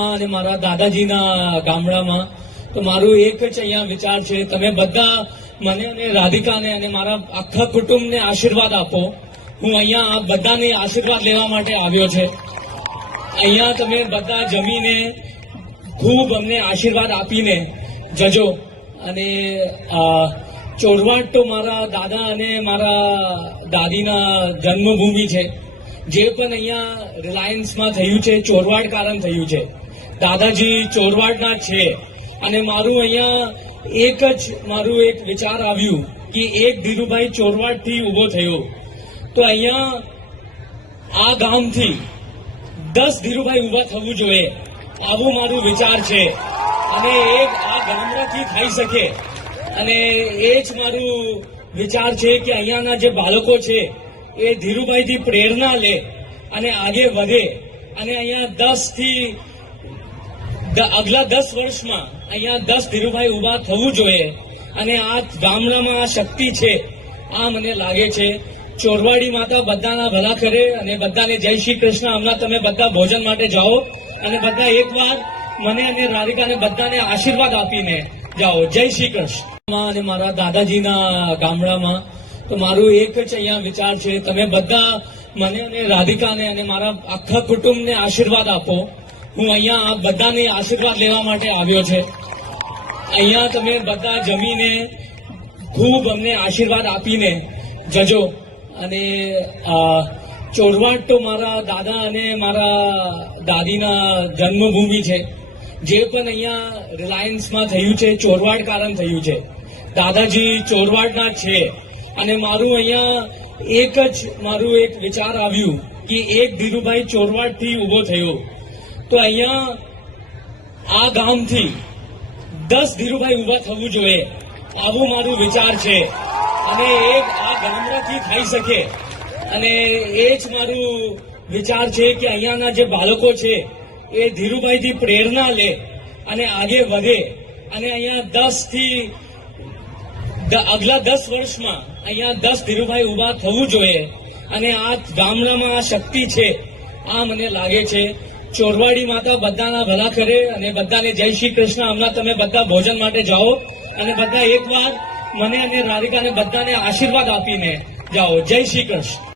અને મારા દાદાજીના ગામડામાં, તો મારું એક જ અહીંયા વિચાર છે, તમે બધા મને અને રાધિકાને અને મારા આખા કુટુંબને આશીર્વાદ આપો. હું અહીંયા આ બધાને આશીર્વાદ લેવા માટે આવ્યો છે. અહીંયા તમે બધા જમીને ખૂબ અમને આશીર્વાદ આપીને જજો. અને ચોરવાટ તો મારા દાદા અને મારા દાદીના જન્મભૂમિ છે. જે પણ અહીંયા રિલાયન્સમાં થયું છે, ચોરવાડ કારણ થયું છે. દાદાજી ચોરવાડના છે. અને મારું અહીંયા એક જ, મારું એક વિચાર આવ્યું કે એક ધીરુભાઈ ચોરવાડથી ઊભો થયો. તો અહીંયા આ ગામથી દસ ધીરુભાઈ ઊભા થવું જોઈએ. આવું મારું વિચાર છે. અને એક આ ગામડાથી થઈ શકે. અને એ જ મારું વિચાર છે કે અહીંયાના જે બાળકો છે એ ધીરુભાઈથી પ્રેરણા લે અને આગે વધે. અને અહીંયા દસથી આગલા દસ વર્ષમાં અહીંયા દસ ધીરુભાઈ ઊભા થવું જોઈએ. અને આ ગામડામાં આ શક્તિ છે. આ મને લાગે છે. ચોરવાડી માતા બધાના ભલા કરે અને બધાને જય શ્રી કૃષ્ણ. હમણાં તમે બધા ભોજન માટે જાઓ અને બધા એકવાર મને અને રાધિકાને બધાને આશીર્વાદ આપીને જાઓ. જય શ્રી કૃષ્ણ. અને મારા દાદાજીના ગામડામાં તો મારું એક જ અહીંયા વિચાર છે, તમે બધા મને અને રાધિકાને અને મારા આખા કુટુંબને આશીર્વાદ આપો. હું અહીંયા આ બધાને આશીર્વાદ લેવા માટે આવ્યો છે. અહીંયા તમે બધા જમીને ખૂબ અમને આશીર્વાદ આપીને જજો. અને ચોરવાટ તો મારા દાદા અને મારા દાદીના જન્મભૂમિ છે. જે પણ અહીંયા રિલાયન્સમાં થયું છે, ચોરવાડ કારણ થયું છે. દાદાજી ચોરવાડના છે. અને મારું અહીંયા એક જ, મારું એક વિચાર આવ્યું કે એક ધીરુભાઈ ચોરવાડથી ઊભો થયો. તો અહીંયા આ ગામથી દસ ધીરુભાઈ ઊભા થવું જોઈએ. આવું મારું વિચાર છે. અને એ આ ગામડાથી થઈ શકે. અને એ જ મારું વિચાર છે કે અહીંયાના જે બાળકો છે, એ ધીરુભાઈથી પ્રેરણા લે અને આગે વધે. અને અહીંયા દસથી દ- આગલા દસ વર્ષમાં અહીંયા દસ ધીરુભાઈ ઊભા થવું જોઈએ. અને આ ગામડામાં આ શક્તિ છે. આ મને લાગે છે. ચોરવાડી માતા બધાના ભલા કરે અને બધાને જય શ્રી કૃષ્ણ. હમણાં તમે બધા ભોજન માટે જાઓ અને બધા એકવાર મને અને રાધિકાને બધાને આશીર્વાદ આપીને જાઓ. જય શ્રી કૃષ્ણ.